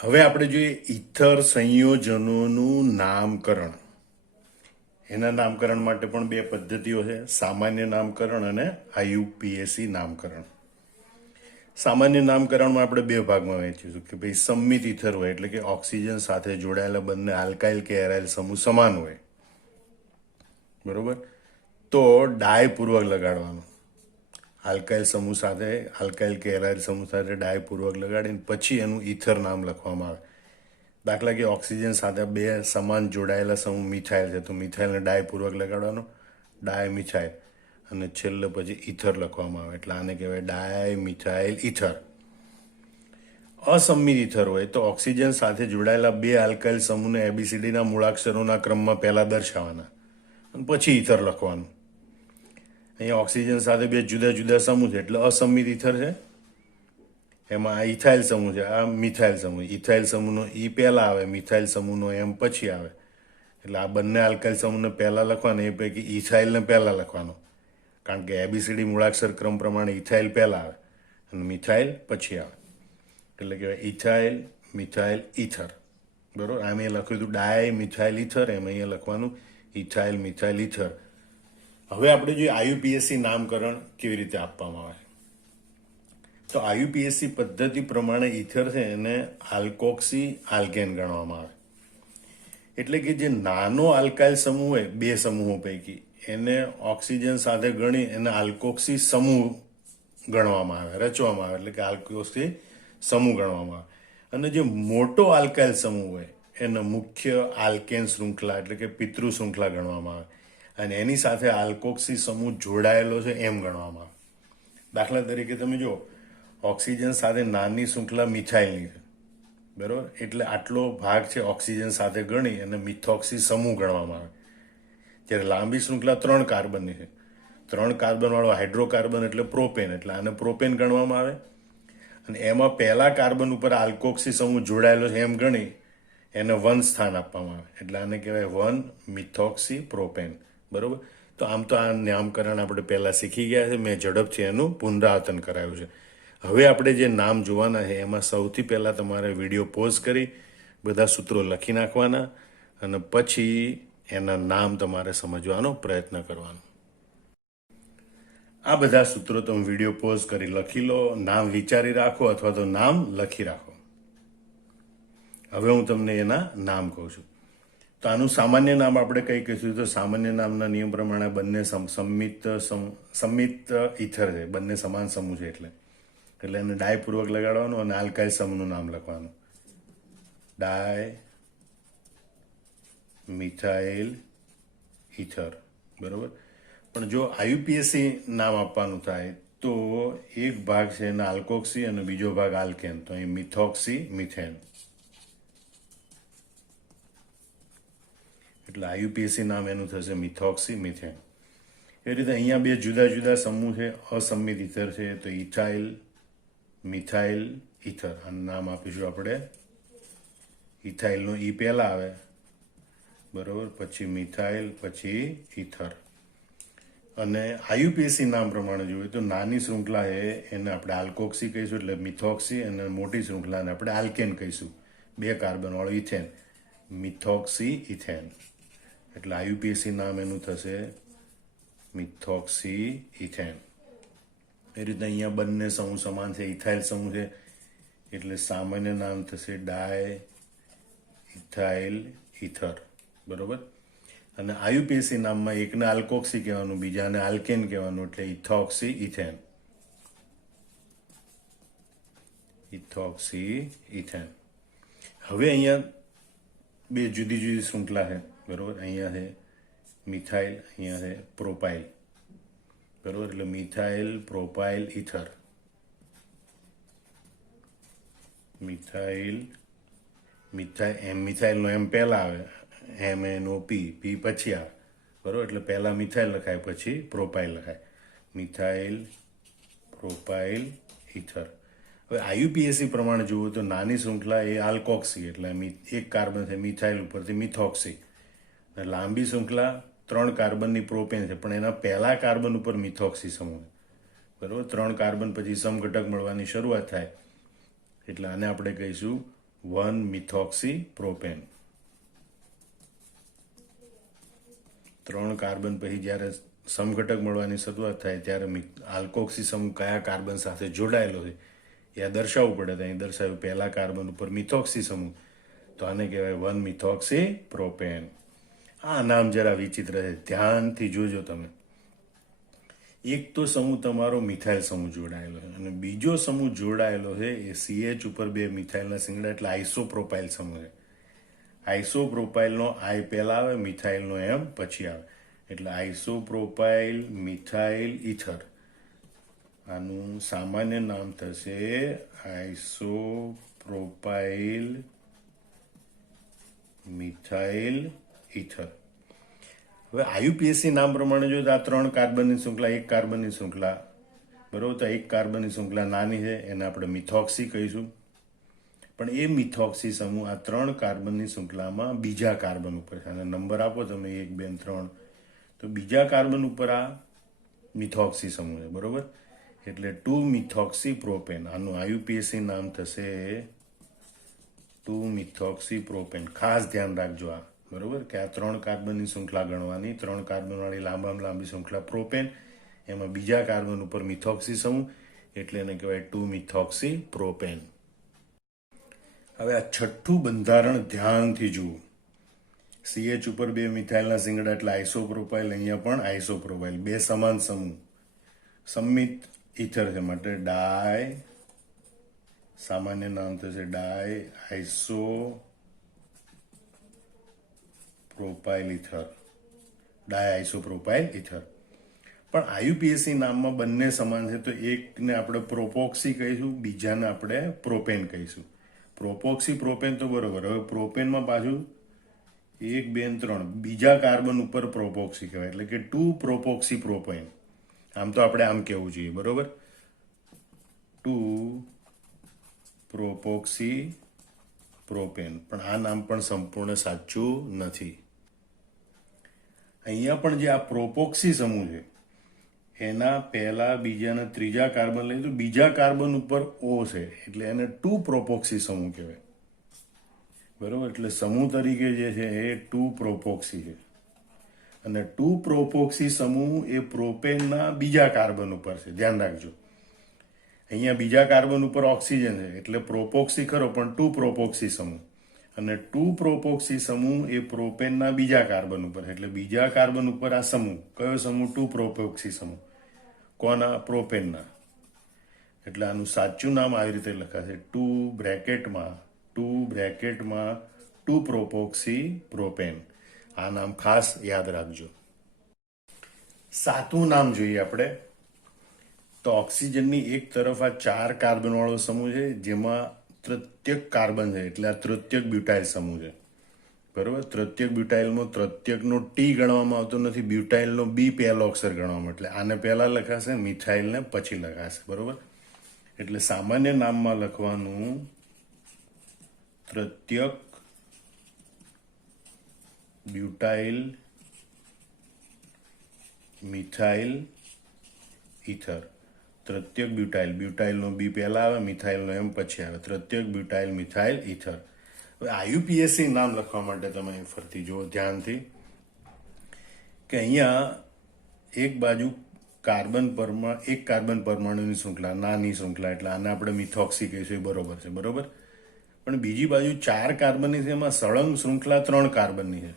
હવે આપણે જોઈએ ઇથર સંયોજનોનું નામકરણ. એના નામકરણ માટે પણ બે પદ્ધતિઓ છે, સામાન્ય નામકરણ અને આયુપીએસી નામકરણ. સામાન્ય નામકરણમાં આપણે બે ભાગમાં વહેંચીશું કે ભાઈ સંમિત ઇથર હોય એટલે કે ઓક્સિજન સાથે જોડાયેલા બંને આલ્કાઇલ કે એરાઇલ સમૂહ સમાન હોય, બરોબર, તો ડાયપૂર્વક લગાડવાનું. આલ્કાઇલ સમૂહ સાથે, આલ્કાઇલ કે એરાઇલ સમૂહ સાથે ડાયપૂર્વક લગાડીને પછી એનું ઇથર નામ લખવામાં આવે. દાખલા કે ઓક્સિજન સાથે બે સમાન જોડાયેલા સમૂહ મિથાઇલ છે તો મિથાઇલને ડાયપૂર્વક લગાડવાનો, ડાય મિથાઇલ, અને છેલ્લે પછી ઇથર લખવામાં આવે એટલે આને કહેવાય ડાય મિથાઇલ ઇથર. અસંમિત ઇથર હોય તો ઓક્સિજન સાથે જોડાયેલા બે આલ્કાઇલ સમૂહને એબીસીડીના મૂળાક્ષરોના ક્રમમાં પહેલા દર્શાવવાના અને પછી ઇથર લખવાનું. અહીંયા ઓક્સિજન સાથે બે જુદા જુદા સમૂહ છે એટલે અસંમિત ઇથર છે. એમાં આ ઇથાઇલ સમૂહ છે, આ મિથાઇલ સમૂહ. ઇથાઇલ સમૂહનો ઈ પહેલા આવે, મિથાઇલ સમૂહનો એમ પછી આવે. એટલે આ બંને આલ્કાઇલ સમૂહને પહેલા લખવાના, એ પૈકી ઇથાઇલને પહેલા લખવાનો, કારણ કે એબીસીડી મૂળાક્ષર ક્રમ પ્રમાણે ઇથાઇલ પહેલા આવે અને મિથાઇલ પછી આવે. એટલે કે ઇથાઇલ મિથાઇલ ઇથર, બરોબર. આમ એ લખ્યું હતું ડાય મિથાઇલ ઇથર, એમ અહીંયા લખવાનું ઇથાઇલ મિથાઇલ ઇથર. હવે આપણે જોઈએ આયુપીએસસી નામકરણ કેવી રીતે આપવામાં આવે. તો આયુપીએસસી પદ્ધતિ પ્રમાણે ઇથર છે એને આલ્કોક્સી આલ્કેન ગણવામાં આવે. એટલે કે જે નાનો આલ્કાઇલ સમૂહ હોય બે સમૂહો પૈકી એને ઓક્સિજન સાથે ગણી એને આલ્કોક્સી સમૂહ ગણવામાં આવે, રચવામાં આવે, એટલે કે આલ્કોક્સી સમૂહ ગણવામાં આવે. અને જે મોટો આલ્કાઇલ સમૂહ હોય એને મુખ્ય આલ્કેન શૃંખલા એટલે કે પિતૃ શૃંખલા ગણવામાં આવે અને એની સાથે આલ્કોક્સી સમૂહ જોડાયેલો છે એમ ગણવામાં આવે. દાખલા તરીકે તમે જો ઓક્સિજન સાથે નાની શૃંખલા મિથાઇલની છે, બરોબર, એટલે આટલો ભાગ છે ઓક્સિજન સાથે ગણી અને મિથોક્સી સમૂહ ગણવામાં આવે. જ્યારે લાંબી શૃંખલા 3 કાર્બનની છે, 3 કાર્બન વાળો હાઇડ્રોકાર્બન એટલે પ્રોપેન, એટલે આને પ્રોપેન ગણવામાં આવે. અને એમાં પહેલા કાર્બન ઉપર આલ્કોક્સી સમૂહ જોડાયેલો છે એમ ગણી એને 1 સ્થાન આપવામાં આવે એટલે આને કહેવાય 1 મિથોક્સી પ્રોપેન, બરોબર. તો આમ તો આ નામકરણ આપણે પહેલા શીખી ગયા છે, મેં ઝડપથી એનું પુનરાવર્તન કરાયું છે. હવે આપણે જે નામ જોવાના છે એમાં સૌથી પહેલાં તમારે વિડીયો પોઝ કરી બધા સૂત્રો લખી નાખવાના અને પછી એના નામ તમારે સમજવાનો પ્રયત્ન કરવાનો. આ બધા સૂત્રો તમે વિડીયો પોઝ કરી લખી લો, નામ વિચારી રાખો અથવા તો નામ લખી રાખો. હવે હું તમને એના નામ કહું છું. તો આનું સામાન્ય નામ આપણે કઈ કહીશું તો સામાન્ય નામના નિયમ પ્રમાણે બંને સંમિત ઇથર છે, બંને સમાન સમૂહ છે એટલે એને ડાયપૂર્વક લગાડવાનું અને આલ્કાઇલ સમૂહનું નામ લખવાનું, ડાય મિથાઇલ ઇથર, બરોબર. પણ જો આયુપીએસસી નામ આપવાનું થાય તો એક ભાગ છે એના આલ્કોક્સી અને બીજો ભાગ આલ્કેન, તો અહીં મિથોક્સી મિથેન. એટલે આયુપીએસસી નામ એનું થશે મિથોક્સી મિથેન. એ રીતે અહીંયા બે જુદા જુદા સમૂહ છે, અસંમિત ઇથર છે, તો ઇથાઇલ મિથાઇલ ઇથર આનું નામ આપીશું આપણે. ઇથાઇલનો ઈ પહેલા આવે, બરોબર, પછી મિથાઇલ, પછી ઇથર. અને આયુપીએસસી નામ પ્રમાણે જોઈએ તો નાની શૃંખલા છે એને આપણે આલ્કોક્સી કહીશું એટલે મિથોક્સી, અને મોટી શૃંખલાને આપણે આલ્કેન કહીશું, 2 કાર્બન વાળો ઇથેન, મિથોક્સી ઇથેન. એટલે આયુપીએસસી નામ એનું થશે મિથોક્સી ઇથેન. એ રીતે અહીંયા બંને સમૂહ સમાન છે, ઇથાઇલ સમૂહ છે એટલે સામાન્ય નામ થશે ડાય ઇથાઇલ ઇથર, બરોબર. અને આયુપીએસસી નામમાં એકને આલ્કોક્સી કહેવાનું, બીજાને આલ્કેન કહેવાનું એટલે ઇથોક્સી ઇથેન, ઇથોક્સી ઇથેન. હવે અહીંયા બે જુદી જુદી શૃંખલા છે, બરોબર. અહીંયા છે મિથાઇલ, અહીંયા છે પ્રોપાઇલ, બરોબર. એટલે મિથાઇલ પ્રોપાઇલ ઇથર, મિથાઇલ મિથાઇલનો એમ પહેલા આવે, એમ એનો પી પછી આવે, બરોબર. એટલે પહેલા મિથાઇલ લખાય પછી પ્રોપાઇલ લખાય, મિથાઇલ પ્રોપાઇલ ઇથર. હવે આયુપીએસસી પ્રમાણે જુઓ તો નાની શૃંખલા એ આલ્કોક્સી એટલે એક કાર્બન છે મિથાઇલ ઉપરથી મિથોક્સી, અને લાંબી શૃંખલા 3 કાર્બનની પ્રોપેન છે પણ એના પહેલા કાર્બન ઉપર મિથોક્સી સમૂહ, બરોબર. 3 કાર્બન પછી સમઘટક મળવાની શરૂઆત થાય એટલે આને આપણે કહીશું 1 મિથોક્સી પ્રોપેન. 3 કાર્બન પછી જ્યારે સમઘટક મળવાની શરૂઆત થાય ત્યારે આલ્કોક્સી સમૂહ કયા કાર્બન સાથે જોડાયેલો છે એ દર્શાવવું પડે. તો અહીં દર્શાવ્યું પહેલા કાર્બન ઉપર મિથોક્સી સમૂહ, તો આને કહેવાય 1 મિથોક્સી પ્રોપેન. આ નામ જરા વિચિત્ર છે, ધ્યાનથી જોજો તમે. એક તો સમૂહ તમારો મિથાઇલ સમૂહ જોડાયેલો છે અને બીજો સમૂહ જોડાયેલો છે એ CH ઉપર 2 મિથાઇલના શિંગડા એટલે આઇસોપ્રોપાઇલ સમૂહ છે. આઇસોપ્રોપાઇલનો આઈ પહેલા આવે, મિથાઇલનો એમ પછી આવે, એટલે આઇસોપ્રોપાઇલ મિથાઇલ ઇથર. આનું સામાન્ય નામ થશે આઇસોપ્રોપાઇલ મિથાઇલ ઇથર. હવે IUPAC નામ પ્રમાણે જો આ 3 કાર્બનની શૃંખલા, એક કાર્બનની શૃંખલા, બરોબર, તો એક કાર્બનની શૃંખલા નાની છે એને આપણે મિથોક્સી કહીશું. પણ એ મિથોક્સી સમૂહ આ 3 કાર્બનની શૃંખલામાં બીજા કાર્બન ઉપર છે. અને નંબર આપો તમે 1, 2, 3, તો બીજા કાર્બન ઉપર આ મિથોક્સી સમૂહ છે, બરોબર. એટલે 2 મિથોક્સી પ્રોપેન. આનું IUPAC નામ થશે 2 મિથોક્સી પ્રોપેન. ખાસ ધ્યાન રાખજો આ, બરોબર, કે આ 3 કાર્બનની શૃંખલા ગણવાની. 3 કાર્બનવાળી લાંબામાં લાંબી શૃંખલા પ્રોપેન, એમાં બીજા કાર્બન ઉપર મિથોક્સી સમૂહ, એટલે એને કહેવાય 2 મિથોક્સી પ્રોપેન. હવે આ છઠ્ઠું બંધારણ ધ્યાનથી જુઓ. CH ઉપર 2 મિથાઇલના શિંગડા એટલે આઇસોપ્રોપાઇલ, અહીંયા પણ આઇસોપ્રોપાઇલ, 2 સમાન સમૂહ, સંમિત ઇથર છે માટે ડાય, સામાન્ય નામ થશે ડાય આઇસો પ્રોપાઇલ ઇથર, ડાય આઇસોપ્રોપાઇલ ઇથર. પણ IUPAC નામમાં બંને સમાન છે, તો એકને આપણે પ્રોપોક્સી કહીશું, બીજાને આપણે પ્રોપેન કહીશું. પ્રોપોક્સી પ્રોપેન તો બરોબર. હવે પ્રોપેનમાં પાછું 1, 2, 3 બીજા કાર્બન ઉપર પ્રોપોક્સી કહેવાય, એટલે કે 2 પ્રોપોક્સી પ્રોપેન. આમ તો આપણે આમ કહેવું જોઈએ, બરોબર, 2 પ્રોપોક્સી પ્રોપેન. પણ આ નામ પણ સંપૂર્ણ સાચું નથી. અહીંયા પણ જે આ પ્રોપોક્સી સમૂહ છે એના પહેલા, બીજા અને ત્રીજા કાર્બન લઈએ તો બીજા કાર્બન ઉપર O છે, એટલે એને 2 પ્રોપોક્સી સમૂહ કહેવાય, બરોબર. એટલે સમૂહ તરીકે જે છે એ 2 પ્રોપોક્સી છે. અને 2 પ્રોપોક્સી સમૂહ એ પ્રોપેનના બીજા કાર્બન ઉપર છે, ધ્યાન રાખજો. અહીંયા બીજા કાર્બન ઉપર ઓક્સિજન છે એટલે પ્રોપોક્સી ખરો, પણ 2 પ્રોપોક્સી સમૂહ. અને 2 પ્રોપોક્સી સમૂહ એ પ્રોપેનના બીજા કાર્બન ઉપર, એટલે બીજા કાર્બન ઉપર આ સમૂહ, કયો સમૂહ? 2 પ્રોપોક્સી સમૂહ. કોના? પ્રોપેનના. એટલે આનું સાચું નામ આવી રીતે લખાશે 2 પ્રોપોક્સી પ્રોપેન. આ નામ ખાસ યાદ રાખજો. 7મું નામ જોઈએ આપણે. તો ઓક્સિજનની એક તરફ આ 4 કાર્બન વાળો સમૂહ છે જેમાં તૃતીયક કાર્બન છે, એટલે આ તૃતીયક બ્યુટાઇલ સમૂહ છે, બરોબર. તૃતીયક બ્યુટાઇલમાં તૃતીયકનો T ગણવામાં આવતો નથી, બ્યુટાઇલનો B પહેલો અક્ષર ગણવામાં, એટલે આને પહેલા લખાશે, મિથાઇલને પછી લખાશે, બરોબર. એટલે સામાન્ય નામમાં લખવાનું તૃતીયક બ્યુટાઇલ મિથાઇલ ઇથર. તૃતીયક બ્યુટાઇલ, બ્યુટાઇલનો B પહેલા આવે, મિથાઇલનો M પછી આવે, તૃતીયક બ્યુટાઇલ મિથાઇલ ઇથર. હવે IUPAC નામ લખવા માટે તમે ફરતી જુઓ ધ્યાનથી, કે અહીંયા એક બાજુ એક કાર્બન પરમાણુની શૃંખલા, નાની શૃંખલા, એટલે આને આપણે મિથોક્સી કહીશું, એ બરોબર છે, બરોબર. પણ બીજી બાજુ 4 કાર્બનની છે, એમાં સળંગ શૃંખલા 3 કાર્બનની છે.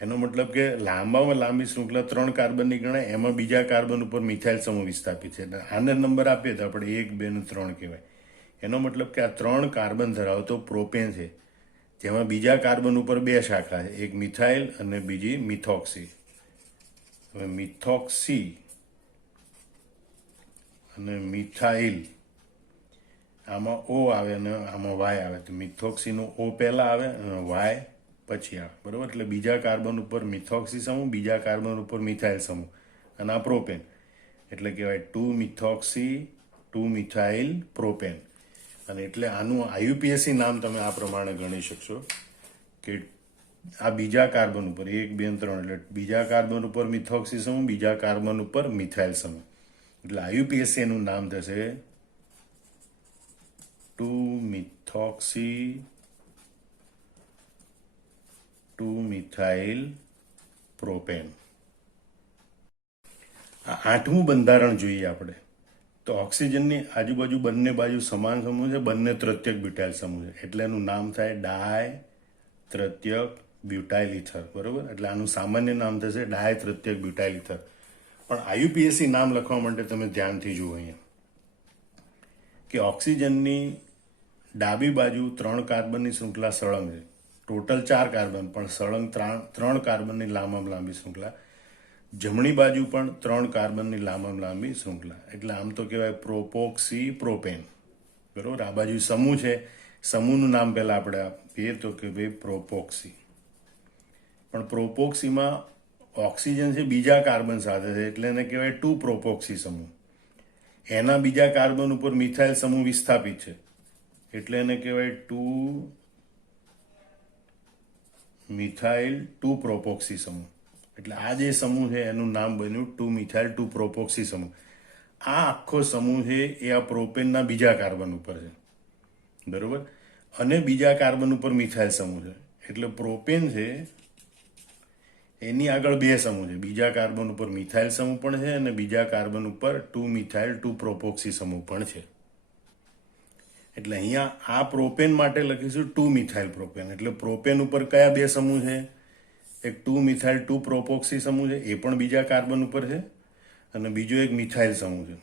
એનો મતલબ કે લાંબામાં લાંબી શૃંખલા 3 કાર્બનની ગણાય, એમાં બીજા કાર્બન ઉપર મિથાઇલ સમૂહ વિસ્થાપિત છે. આને નંબર આપીએ તો આપણે 1, 2 અને 3 કહેવાય. એનો મતલબ કે આ 3 કાર્બન ધરાવતો પ્રોપેન છે, જેમાં બીજા કાર્બન ઉપર 2 શાખા છે, એક મિથાઇલ અને બીજી મિથોક્સી. હવે મિથોક્સી અને મિથાઇલ, આમાં O આવે અને આમાં Y આવે, તો મિથોક્સીનો O પહેલા આવે અને Y પછી આવે, બરોબર. એટલે બીજા કાર્બન ઉપર મિથોક્સી સમૂહ, બીજા કાર્બન ઉપર મિથાઇલ સમૂહ, અને આ પ્રોપેન, એટલે કહેવાય 2 મિથોક્સી 2 મિથાઇલ પ્રોપેન. અને એટલે આનું IUPAC નામ તમે આ પ્રમાણે ગણી શકશો કે આ બીજા કાર્બન ઉપર 1, 2, 3, એટલે બીજા કાર્બન ઉપર મિથોક્સી સમૂહ, બીજા કાર્બન ઉપર મિથાઇલ સમૂહ, એટલે IUPAC નું નામ થશે 2 મિથોક્સી મિથોક્સી 2-મિથાઇલ પ્રોપેન. આ 8મું બંધારણ જોઈએ આપણે. તો ઓક્સિજનની આજુબાજુ બંને બાજુ સમાન સમૂહ છે, બંને તૃતીયક બ્યુટાઇલ સમૂહ છે, એટલે એનું નામ થાય ડાય તૃતીયક બ્યુટાઇલ ઇથર. બરોબર, એટલે આનું સામાન્ય નામ થશે ડાય તૃતીયક બ્યુટાઇલ ઇથર. પણ આયુપીએસસી નામ લખવા માટે તમે ધ્યાનથી જુઓ અહીંયા કે ઓક્સિજનની ડાબી બાજુ 3 કાર્બનની શૃંખલા સળંગ છે. ટોટલ 4 કાર્બન, પણ સળંગ 3 કાર્બનની લાંબામાં લાંબી શૃંખલા. જમણી બાજુ પણ 3 કાર્બનની લાંબામાં લાંબી શૃંખલા, એટલે આમ તો કહેવાય પ્રોપોક્સી પ્રોપેન. બરોબર, આ બાજુ સમૂહ છે, સમૂહનું નામ પહેલા આપણે આપીએ તો કે ભાઈ પ્રોપોક્સી. પણ પ્રોપોક્સીમાં ઓક્સિજન છે બીજા કાર્બન સાથે છે, એટલે એને કહેવાય 2 પ્રોપોક્સી સમૂહ. એના બીજા કાર્બન ઉપર મિથાઇલ સમૂહ વિસ્થાપિત છે, એટલે એને કહેવાય 2 મિથાઇલ 2 પ્રોપોક્સી સમૂહ. એટલે આ જે સમૂહ છે એનું નામ બન્યું 2 મિથાઇલ 2 પ્રોપોક્સી સમૂહ. આ આખો સમૂહ છે એ આ પ્રોપેનના બીજા કાર્બન ઉપર છે. બરોબર, અને બીજા કાર્બન ઉપર મિથાઇલ સમૂહ છે, એટલે પ્રોપેન છે એની આગળ 2 સમૂહ છે. બીજા કાર્બન ઉપર મિથાઇલ સમૂહ પણ છે અને બીજા કાર્બન ઉપર 2 મિથાઇલ 2 પ્રોપોક્સી સમૂહ પણ છે. એટલે અહીંયા આ પ્રોપેન માટે લખીશું 2 મિથાઇલ પ્રોપેન. એટલે પ્રોપેન ઉપર કયા 2 સમૂહ છે? એક 2 મિથાઇલ 2 પ્રોપોક્સી સમૂહ છે, એ પણ બીજા કાર્બન ઉપર છે, અને બીજો એક મિથાઇલ સમૂહ છે,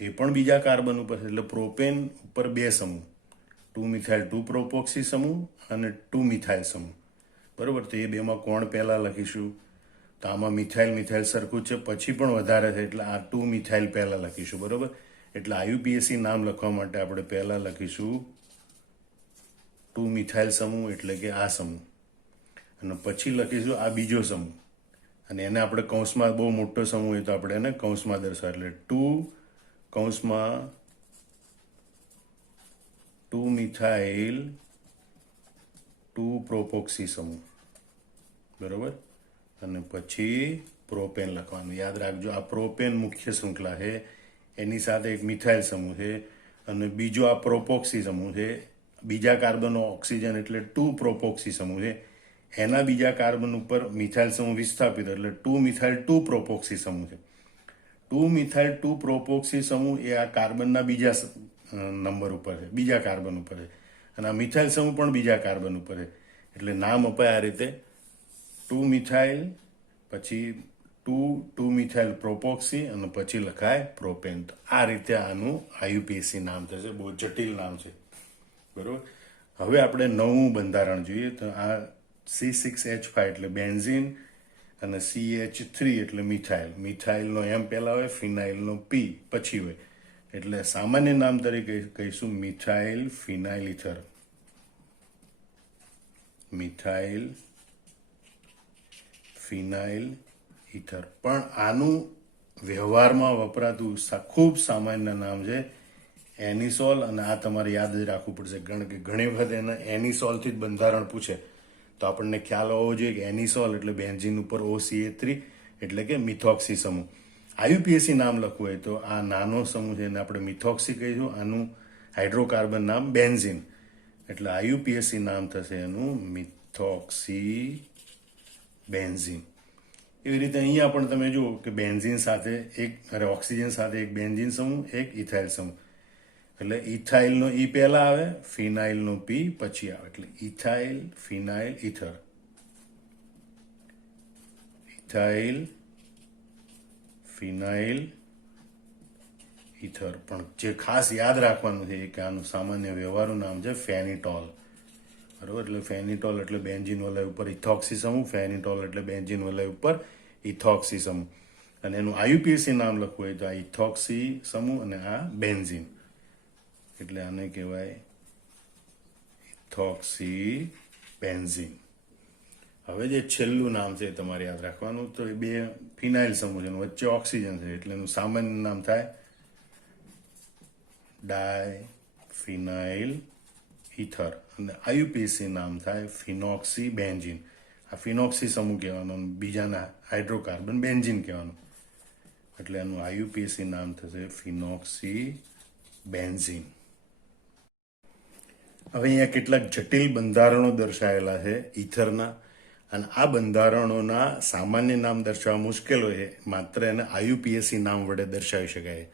એ પણ બીજા કાર્બન ઉપર છે. એટલે પ્રોપેન ઉપર 2 સમૂહ, 2 મિથાઇલ 2 પ્રોપોક્સી સમૂહ અને 2 મિથાઇલ સમૂહ. બરોબર, તો એ બેમાં કોણ પહેલા લખીશું? તો આમાં મિથાઇલ મિથાઇલ સરખું છે, પછી પણ વધારે છે, એટલે આ 2 મિથાઇલ પહેલા લખીશું. બરોબર, એટલે આયુપીએસસી નામ લખવા માટે આપણે પહેલા લખીશું 2 મિથાઇલ સમૂહ, એટલે કે આ સમૂહ, અને પછી લખીશું આ બીજો સમૂહ, અને એને આપણે કૌંસમાં બહુ મોટો સમૂહ હોય તો આપણે એને કૌંસમાં દર્શાવ, એટલે 2 મિથાઇલ 2 પ્રોપોક્સી સમૂહ. બરોબર, અને પછી પ્રોપેન લખવાનું. યાદ રાખજો, આ પ્રોપેન મુખ્ય શૃંખલા છે, એની સાથે એક મિથાઇલ સમૂહ છે, અને બીજો આ પ્રોપોક્સી સમૂહ છે. બીજા કાર્બનનો ઓક્સિજન એટલે 2 પ્રોપોક્સી સમૂહ છે, એના બીજા કાર્બન ઉપર મિથાઇલ સમૂહ વિસ્થાપિત, એટલે 2 મિથાઇલ 2 પ્રોપોક્સી સમૂહ છે. 2 મિથાઇલ 2 પ્રોપોક્સી સમૂહ એ આ કાર્બનના બીજા નંબર ઉપર છે, બીજા કાર્બન ઉપર છે, અને આ મિથાઇલ સમૂહ પણ બીજા કાર્બન ઉપર છે. એટલે નામ અપાય આ રીતે 2 મિથાઇલ, પછી 2 મિથાઇલ પ્રોપોક્સી, અને પછી લખાય પ્રોપેન. આ રીતે આનું આયુપીએસસી નામ થશે. બહુ જટિલ નામ છે. બરોબર, હવે આપણે 9મું બંધારણ જોઈએ. તો આ C6H5 એટલે બેન્ઝીન, અને CH3 એટલે મિથાઇલ. મિથાઇલનો M પહેલા હોય, ફિનાઇલનો P પછી હોય, એટલે સામાન્ય નામ તરીકે કહીશું મિથાઇલ ફિનાઇલ ઇથર. મિથાઇલ ફિનાઇલ ઇથર. પણ આનું વ્યવહારમાં વપરાતું ખૂબ સામાન્ય નામ છે એનિસોલ, અને આ તમારે યાદ જ રાખવું પડશે, કારણ કે ઘણી વખત એને એનિસોલથી જ બંધારણ પૂછે, તો આપણને ખ્યાલ હોવો જોઈએ કે એનિસોલ એટલે બેન્ઝીન ઉપર OCH3, એટલે કે મિથોક્સી સમૂહ. આયુપીએસસી નામ લખવું હોય તો આ નાનો સમૂહ છે એને આપણે મિથોક્સી કહીશું, આનું હાઇડ્રોકાર્બન નામ બેન્ઝીન, એટલે આયુપીએસસી નામ થશે એનું મિથોક્સી બેન્ઝીન. એવી રીતે અહીંયા પણ તમે જુઓ કે બેન્ઝીન સાથે ઓક્સિજન સાથે એક બેન્ઝીન સમૂહ, એક ઇથાઇલ સમૂહ, એટલે ઇથાઇલનો ઈ પહેલા આવે, ફિનાઇલનો પી પછી આવે, એટલે ઇથાઇલ ફિનાઇલ ઇથર. ઇથાઇલ ફિનાઇલ ઇથર. પણ જે ખાસ યાદ રાખવાનું છે કે આનું સામાન્ય વ્યવહારનું નામ છે ફેનિટોલ. બરોબર, એટલે ફેનિટોલ એટલે બેન્ઝીન વલય ઉપર ઇથોક્સી સમૂહ, ફેનિટોલ એટલે બેન્ઝીન વલય ઉપર ઇથોક્સી સમૂહ, અને એનું આયુપીએસસી નામ લખવું હોય તો આ ઇથોક્સી સમૂહ અને આ બેન્ઝીન, એટલે આને કહેવાય ઇથોક્સી બેન્ઝીન. હવે જે છેલ્લું નામ છે તમારે યાદ રાખવાનું, તો એ 2 ફિનાઇલ સમૂહ છે, વચ્ચે ઓક્સિજન છે, એટલે એનું સામાન્ય નામ થાય ડાય ફિનાઇલ ઇથર, અને આયુપીએસસી નામ થાય ફિનોક્સી બેન્ઝીન. આ ફિનોક્સી સમૂહ કહેવાનો, બીજાના હાઇડ્રોકાર્બન બેન્ઝીન કહેવાનું, એટલે એનું આયુપીએસસી નામ થશે ફિનોક્સી બેન્ઝીન. હવે અહીંયા કેટલાક જટિલ બંધારણો દર્શાવેલા છે ઇથરના, અને આ બંધારણોના સામાન્ય નામ દર્શાવવા મુશ્કેલ હોય, માત્ર એને આયુપીએસસી નામ વડે દર્શાવી શકાય.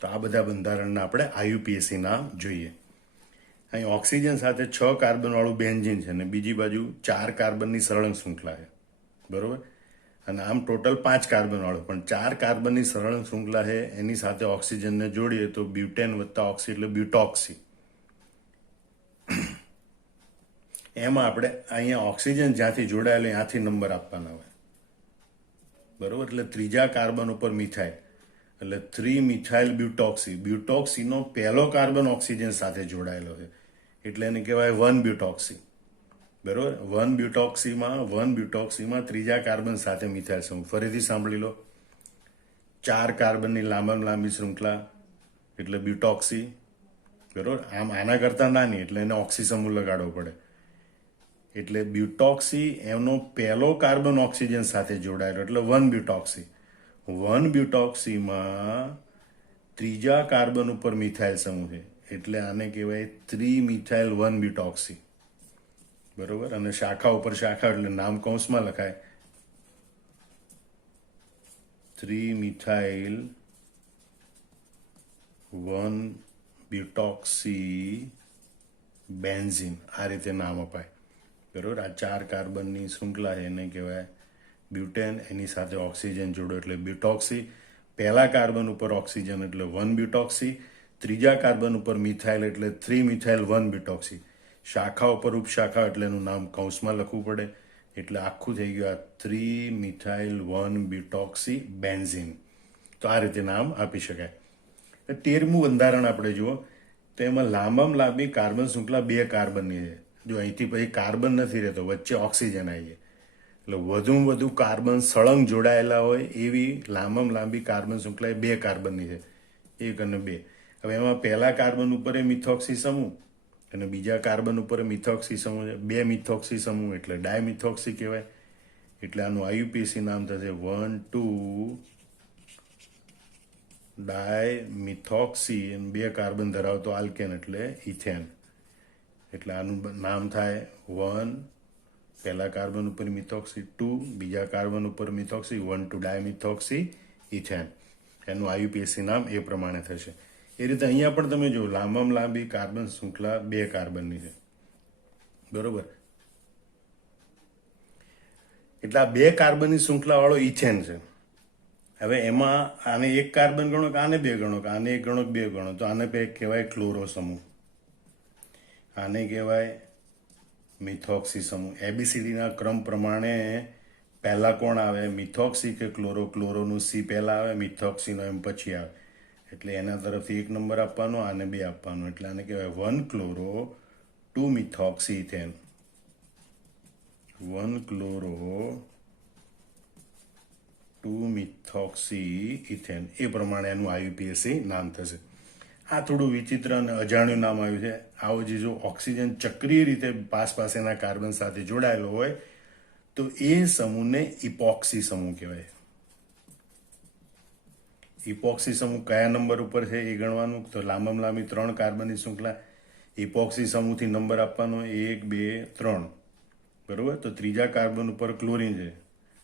તો આ બધા બંધારણના આપણે આયુપીએસસી નામ જોઈએ. અહીં ઓક્સિજન સાથે 6 કાર્બનવાળું બેન્ઝીન છે અને બીજી બાજુ 4 કાર્બનની સળંગ શૃંખલા છે, બરોબર. અને આમ ટોટલ 5 કાર્બનવાળું, પણ 4 કાર્બનની સળંગ શૃંખલા છે, એની સાથે ઓક્સિજનને જોડીએ તો બ્યુટેન વત્તા ઓક્સી એટલે બ્યુટોક્સી. એમાં આપણે અહીંયા ઓક્સિજન જ્યાંથી જોડાયેલો ત્યાંથી નંબર આપવાના હોય, બરોબર. એટલે ત્રીજા કાર્બન ઉપર મિથાઇલ એટલે 3 મિથાઇલ બ્યુટોક્સી. બ્યુટોક્સીનો પહેલો કાર્બન ઓક્સિજન સાથે જોડાયેલો છે એટલે એને કહેવાય 1 બ્યુટોક્સી, બરોબર. 1 બ્યુટોક્સીમાં ત્રીજા કાર્બન સાથે મિથાઇલ સમૂહ. ફરીથી સાંભળી લો, 4 કાર્બનની લાંબામાં લાંબી શૃંખલા એટલે બ્યુટોક્સી, બરોબર. આમ આના કરતા નાની એટલે એને ઓક્સી સમૂહ લગાડવો પડે. એટલે બ્યુટોક્સી એનો પહેલો કાર્બન ઓક્સિજન સાથે જોડાયેલો એટલે 1 બ્યુટોક્સી. 1 બ્યુટોક્સીમાં ત્રીજા કાર્બન ઉપર મિથાઇલ સમૂહ છે એટલે આને કહેવાય 3 મિથાઇલ 1 બ્યુટોક્સી, બરોબર. અને શાખા ઉપર શાખા એટલે નામ કૌંસમાં લખાય 3 મિથાઇલ 1 બ્યુટોક્સી બેન્ઝીન, આ રીતે નામ અપાય, બરોબર. આ 4 કાર્બનની શૃંખલા છે એને કહેવાય બ્યુટેન, એની સાથે ઓક્સિજન જોડો એટલે બ્યુટોક્સી. પહેલા કાર્બન ઉપર ઓક્સિજન એટલે 1 બ્યુટોક્સી. ત્રીજા કાર્બન ઉપર મિથાઇલ એટલે 3 મિથાઇલ 1 બ્યુટોક્સી. શાખા ઉપર ઉપશાખા એટલે એનું નામ કૌંસમાં લખવું પડે એટલે આખું થઈ ગયું આ 3 મિથાઇલ 1 બ્યુટોક્સી બેન્ઝીન. તો આ રીતે નામ આપી શકાય. 13મું બંધારણ આપણે જુઓ તો એમાં લાંબામાં લાંબી કાર્બન શૃંખલા 2 કાર્બનની છે. જો અહીંથી પછી કાર્બન નથી રહેતો, વચ્ચે ઓક્સિજન આવી જાય એટલે વધુમાં વધુ કાર્બન સળંગ જોડાયેલા હોય એવી લાંબામાં લાંબી કાર્બન શૃંખલા 2 કાર્બનની છે, 1 અને 2. હવે એમાં પહેલા કાર્બન ઉપર મિથોક્સી સમૂહ અને બીજા કાર્બન ઉપર મિથોક્સી સમૂહ છે. 2 મિથોક્સી સમૂહ એટલે ડાયમિથોક્સી કહેવાય. એટલે આનું આયુપીએસસી નામ થશે 1,2 ડાયમિથોક્સી. 2 કાર્બન ધરાવતો આલ્કેન એટલે ઇથેન. એટલે આનું નામ થાય 1 પહેલા કાર્બન ઉપર મિથોક્સી, 2 બીજા કાર્બન ઉપર મિથોક્સી, 1,2 ડાયમિથોક્સી ઇથેન. એનું આયુપીએસસી નામ એ પ્રમાણે થશે. એ રીતે અહીંયા પણ તમે જો લાંબામાં લાંબી કાર્બન શૃંખલા 2 કાર્બનની છે, બરોબર. એટલે આ 2 કાર્બનની શૃંખલા વાળો ઇથેન છે. હવે એમાં આને 1 કાર્બન ગણો કે આને 2 ગણો કે આને 1 ગણો કે 2 ગણો, તો આને કહેવાય ક્લોરો સમૂહ, આને કહેવાય મિથોક્સી સમૂહ. એબીસીડીના ક્રમ પ્રમાણે પહેલા કોણ આવે, મિથોક્સી કે ક્લોરો. ક્લોરોનું સી પહેલા આવે, મિથોક્સીનો એમ પછી આવે. એટલે એના તરફથી 1 નંબર આપવાનો, આને 2 આપવાનો. એટલે આને કહેવાય 1 chloro 2 methoxy ethane. 1 chloro 2 methoxy ethane. એ પ્રમાણે એનું આયુપીએસસી નામ થશે. આ થોડું વિચિત્ર અને અજાણ્યું નામ આવ્યું છે. આવો જે જો ઓક્સિજન ચક્રીય રીતે પાસેના કાર્બન સાથે જોડાયેલો હોય તો એ સમૂહને ઇપોક્સી સમૂહ કહેવાય. ઇપોક્સી સમૂહ કયા નંબર ઉપર છે એ ગણવાનું. તો લાંબામાં લાંબી 3 કાર્બનની શૃંખલા, ઇપોક્સી સમૂહથી નંબર આપવાનો 1, 2, 3, બરોબર. તો ત્રીજા કાર્બન ઉપર ક્લોરીન છે,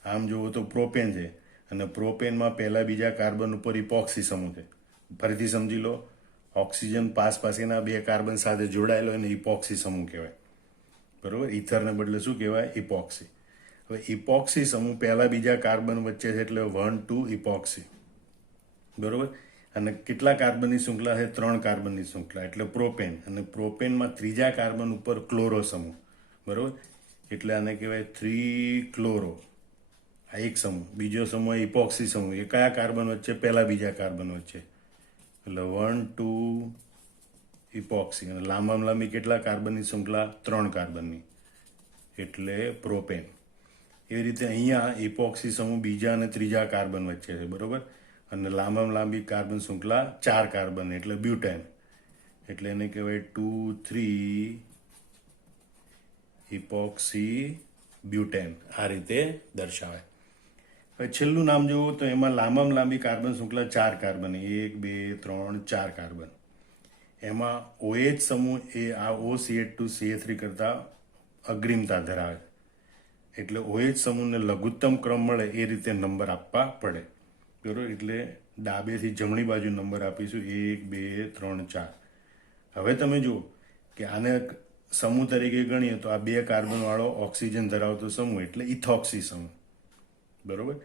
આમ જુઓ તો પ્રોપેન છે, અને પ્રોપેનમાં પહેલા બીજા કાર્બન ઉપર ઇપોક્સી સમૂહ છે. ફરીથી સમજી લો, ઓક્સિજન પાસેના 2 કાર્બન સાથે જોડાયેલો એને ઇપોક્સી સમૂહ કહેવાય, બરોબર. ઇથરને બદલે શું કહેવાય, ઇપોક્સી. હવે ઇપોક્સી સમૂહ પહેલા બીજા કાર્બન વચ્ચે છે એટલે 1, 2 ઇપોક્સી, બરોબર. અને કેટલા કાર્બનની શૃંખલા છે, 3 કાર્બનની શૃંખલા એટલે પ્રોપેન. અને પ્રોપેનમાં ત્રીજા કાર્બન ઉપર ક્લોરો સમૂહ, બરોબર. એટલે આને કહેવાય 3 ક્લોરો, આ એક સમૂહ. બીજો સમૂહ ઇપોક્સી સમૂહ, એ કયા કાર્બન વચ્ચે, પહેલા બીજા કાર્બન વચ્ચે એટલે 1, 2 ઇપોક્સી. અને લાંબામાં લાંબી કેટલા કાર્બનની શૃંખલા, 3 કાર્બનની એટલે પ્રોપેન. એવી રીતે અહીંયા ઇપોક્સી સમૂહ બીજા અને ત્રીજા કાર્બન વચ્ચે છે, બરોબર. અને લાંબામાં લાંબી કાર્બન શૃંખલા 4 કાર્બન એટલે બ્યુટેન. એટલે એને કહેવાય 2, 3 ઇપોક્સી બ્યુટેન. આ રીતે દર્શાવાય. હવે છેલ્લું નામ જુઓ તો એમાં લાંબામાં લાંબી કાર્બન શૃંખલા 4 કાર્બન, 1, 2, 3, 4 કાર્બન. એમાં OH સમૂહ એ આ OCH2CH3 કરતાં અગ્રિમતા ધરાવે, એટલે OH સમૂહને લઘુત્તમ ક્રમ મળે એ રીતે નંબર આપવા પડે, બરોબર. એટલે ડાબેથી જમણી બાજુ નંબર આપીશું 1 2 3 4. હવે તમે જુઓ કે આને સમૂહ તરીકે ગણીએ તો આ 2 કાર્બન વાળો ઓક્સિજન ધરાવતો સમૂહ એટલે ઇથોક્સી સમૂહ, બરોબર.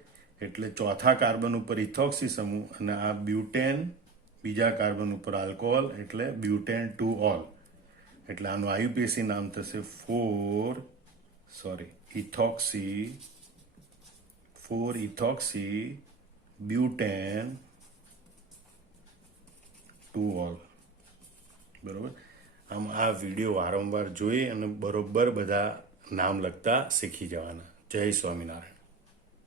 એટલે ચોથા કાર્બન ઉપર ઇથોક્સી સમૂહ અને આ બ્યુટેન બીજા કાર્બન ઉપર આલ્કોહોલ એટલે બ્યુટેન 2 ઓલ, એટલે આનું આયુપીએસી નામ થશે 4 ઇથોક્સી બ્યુટેન 2 ઓલ, બરોબર. આમ આ વિડીયો વારંવાર જોઈ અને બરોબર બધા નામ લખતા શીખી જવાના. જય સ્વામિનારાયણ.